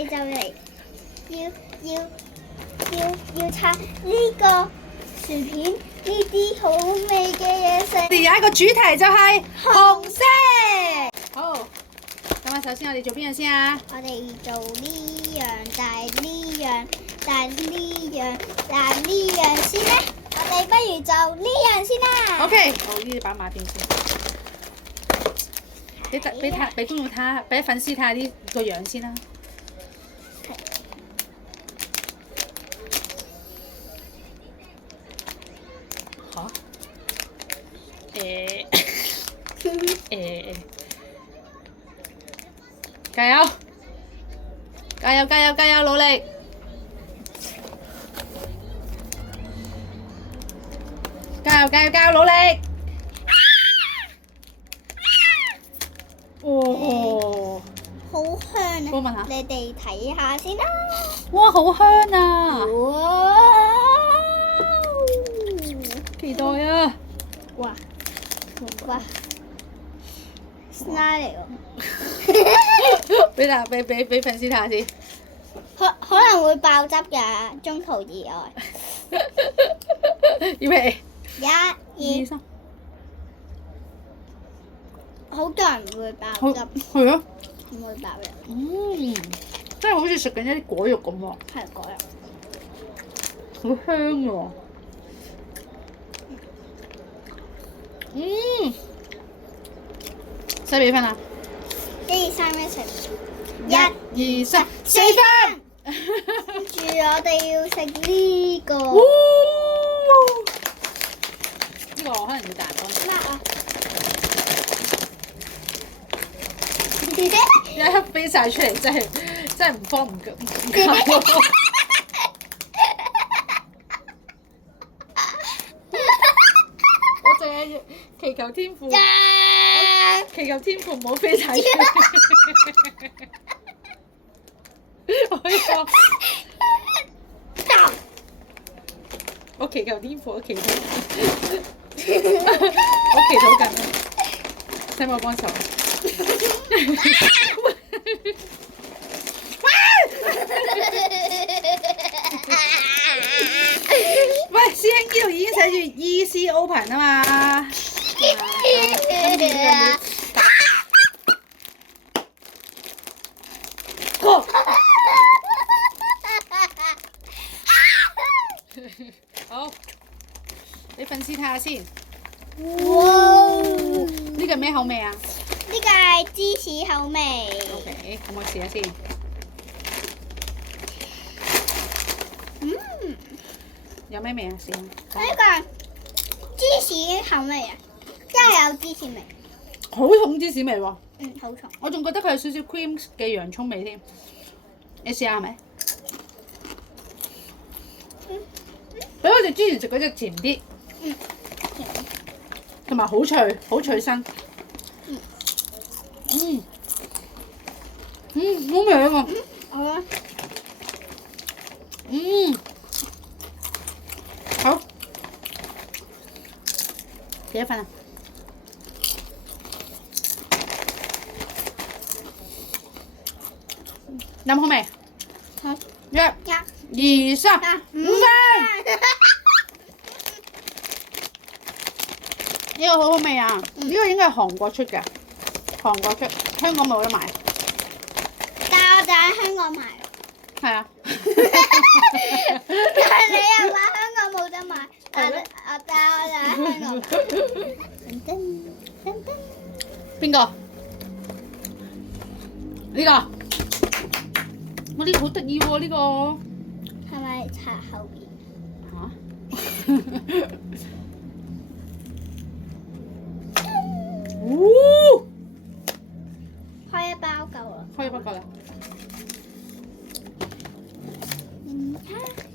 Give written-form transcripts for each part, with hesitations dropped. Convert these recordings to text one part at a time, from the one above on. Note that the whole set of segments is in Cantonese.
哋就嚟要拆呢個薯片，呢啲好味嘅嘢食。我哋有一個主題就係紅色。好，咁啊，首先我哋做邊樣先啊？我哋做呢樣，但係呢樣，但係呢樣，但係呢樣先咧。我哋不如做呢樣先啦。OK，好，呢啲擺埋邊先。俾觀眾睇下，俾粉絲睇下啲個樣先啦。嚇？加油！加油！加油！加油！努力！加油！加油！加油！努力！哦，好香啊！我問下你哋睇下先啦。哇，好香啊！哇！期待啊！哇！snack 嚟喎。俾粉絲睇下先。可能會爆汁㗎，中途意外。預備。一、二、三。好多人唔會爆好，汁，係啊。唔會爆嘅。真係好似食緊一啲果肉咁喎。係果肉。好香喎。使幾分啊1、2、3一齊。 1、2、3，4分。跟住我哋要食呢個。呢個我可能要大幫。乜啊？一刻飛晒出嚟，真係唔慌唔急。我淨係祈求天父，祈求天父唔好飛晒出嚟。我祈求天父，我祈禱緊啊！使唔使我幫手？喂，師兄，呢度已經寫住 Easy Open 啊嘛。好，俾粉絲睇下先。哇！呢個咩口味啊呢個係芝士口味。 ？OK，咁我試下先。有咩味啊？試下。呢個芝士口味啊，真係有芝士味。好重芝士味喎。好重。我仲覺得佢有少少 cream 嘅洋葱味添。你試下係咪？比我哋之前食嗰隻甜啲。同埋好脆，好脆身。好味啊！好啊。好。幾多分啊？飲好未？好。 1、2、3，5分。呢個好好味啊！呢個應該係韓國出嘅，韓國出，香港冇得賣。但係我就喺香港買。係啊。但係你又話香港冇得賣，但係我就喺香港買。邊個？呢個。我呢個好得意喎，呢個。係咪搽後邊？嚇！開一包夠啦。開一包夠啦。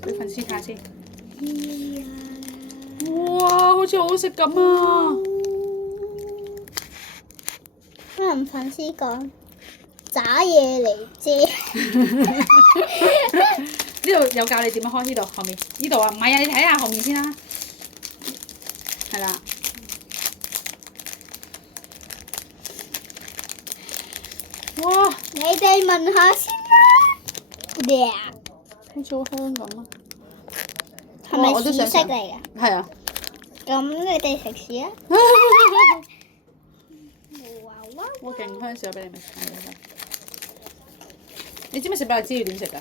俾粉絲睇下先。哇！好似好好食咁啊！可能粉絲講渣嘢嚟啫。呢度有教你點樣開，呢度後面呢度啊，唔係啊，你睇下後面先啦。係啦。哇！你哋聞下先啦。好似好香咁啊！係咪屎我都想食色嚟㗎？係啊！咁你哋食屎啊！哇哇！我勁香，試下俾你咪試下。你知唔知食白芝要點食㗎？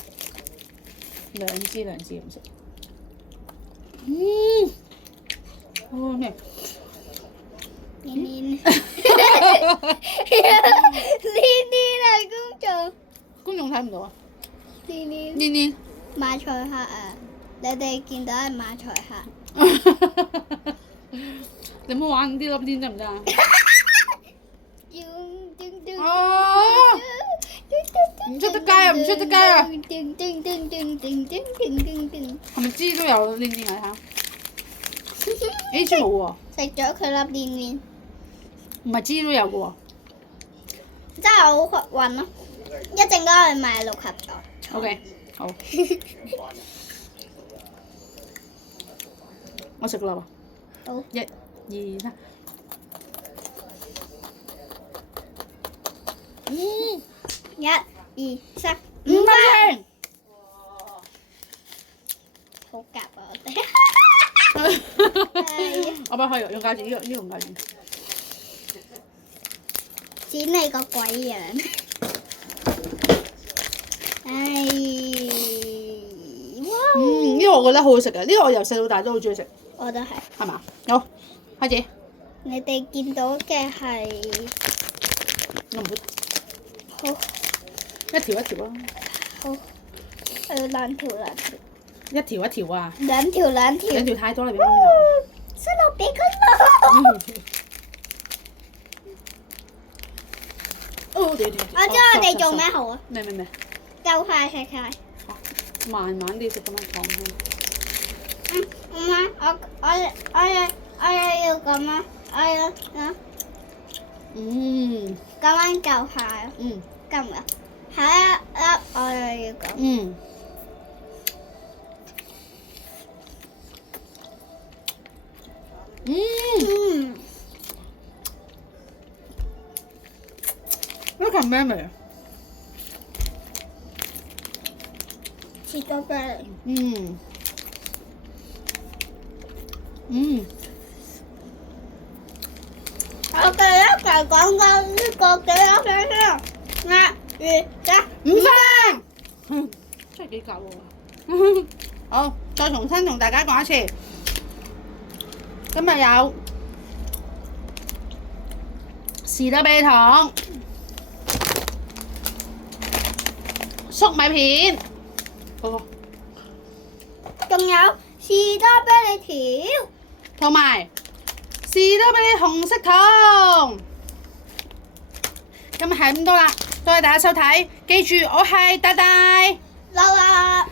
兩支咁食。好味。黏黏，係公眾。觀眾睇唔到啊！黏黏。黏黏。馬賽克啊！你哋見到係馬賽克。你唔好玩啲粒黏得唔得啊？唔出得街啊！唔出得街啊！係咪支都有黏黏啊？睇下，支冇喎。食咗佢粒黏黏，唔係支都有嘅喎。真係好運咯！一陣間去買六合彩。OK， 好。我食啦喎。好。 1、2、3。1、2、3、5分。好夾啊！我哋。我幫佢用鉸剪，呢個用鉸剪。剪你個鬼樣！哇！呢個我覺得好好食嘅，呢個我由細到大都好中意食。我都係。係嘛？好，開始。你哋見到嘅係我唔會。好。一條一條啊！好。兩條。一條一條啊！兩條。兩條太多啦，俾媽咪塞落鼻哥度。我知我哋做咩好啊？咩？就快食晒。慢慢啲食咁樣放開。我要咁啊！咁樣就快。咁啊！下一粒我又要咁。呢個係咩味啊？士多啤梨。我哋一齊講緊呢個幾多分先？1、2、3、5分。真係幾夠喎！好，再重新同大家講一次。今日有士多啤梨糖、粟米片，仲有士多啤梨條，同埋士多啤梨紅色糖。今日係咁多啦，多謝大家收睇，記住我係大大。嬲啦！